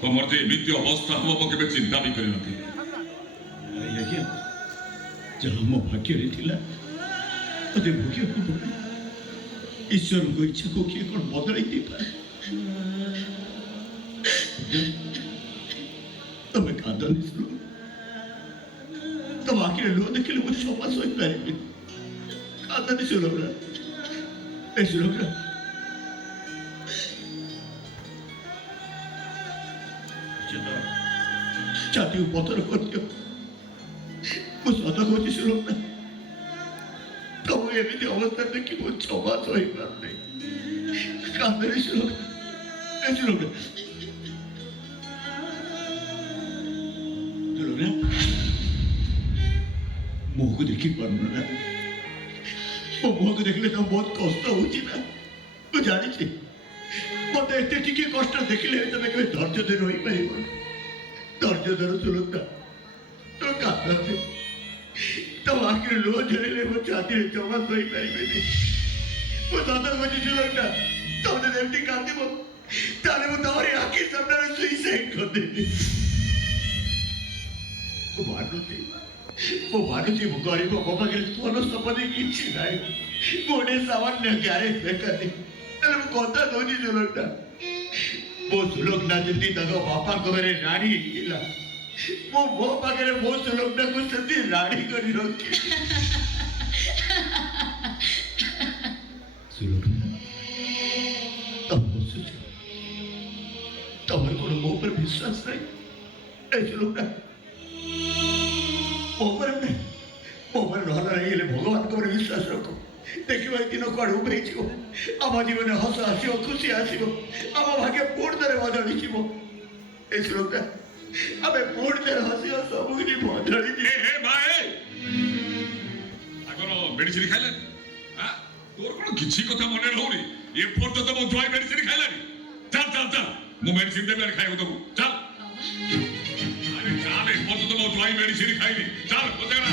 तुमर जे एमती अवस्था हम मो केबे चिंता भी करि नथि आज्ञा जहाँ मो भाग्य मते भोग्य ईश्वर को इच्छा को किए कौन बदल तमें कांदनी शुरू तुम आखिर लो देखिले मुझे क्षमा सही पारे कांदनी शुरू छाती पथर कर दियो सदा कौच सुलभ तुम एमती अवस्था देखी मो क्षमा सही पारे कांदनी सुलभ मुह को देखी पारना ना मो मुह को देखले तो बहुत कष्ट होची ना तू जानी छी मते एते टिके कष्ट देखले तमे के धैर्य धर रही पाइबो धैर्य धर सुलता तो कांदते तो आखिर लो झड़ले मो छाती रे जमा सही पाइबे मो दादा मजी सुलता तो ने एमती कांदिबो ताले मो तोरी आखिर सामने सुइसाइड कर दे वो मानुची गरीब मो पाखे धन संपत्ति किसी ना गोटे सामान्य ग्यारेज बेकारी कथा दौनी सुलग्ना मो सुलग्ना जमी बापा घरे राणी मो पाखे मो सुलग्ना को से राणी कर रखी सुलग्ना तुम तुम कौन मो पर विश्वास नहीं सुलग्ना मोबाइल रही भगवान को विश्वास रख देखा दिन कौन उभे आम जीवन हस आसो खुशी आसो आम भाग्य पुणी थे बदली श्लोका आम पुणी थे हस सब कि बदली मेडिसिन खाइले तोर कोन किछि कथा मने रहउनी ए पर्यंत मो जय मेडिसिन खाइलानी चल चल चल मो मेडिसिन देबे खाइबो तू चल अरे चल ए पर्यंत मो जय मेडिसिन खाइनी चल बतेना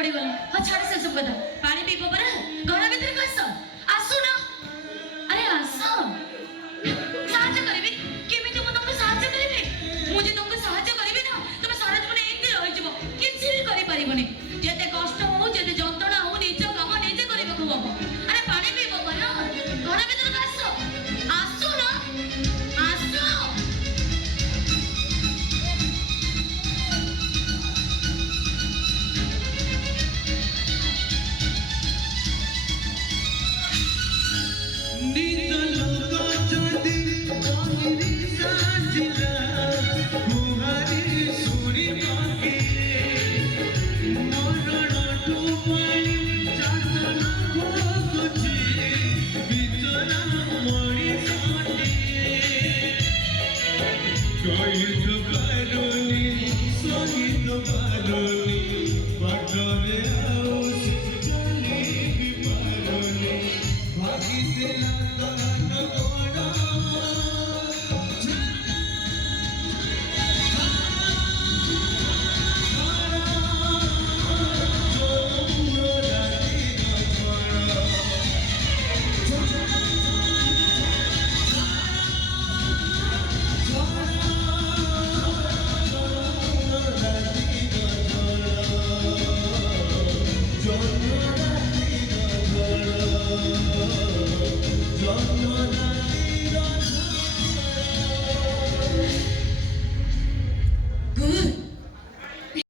पड़गला हाँ छाड़ से सब कथा पानी पीब परा घर भीतर को आसु ना अरे आस साहाଯ୍य करिबी केमिति मु तुमको साहाଯ୍य करिबी मु जे तुमको साहाଯ୍य करिबी ना तुम सारा जीवन एंती रहि जिवो किछि भी करि परिबोनी जेते कष्ट हो जेते जंत्रणा हो निज काम निजे करिबा को हबो अरे पानी पीब परा घर भीतर को आसु ना आसु Sahit baroni, patore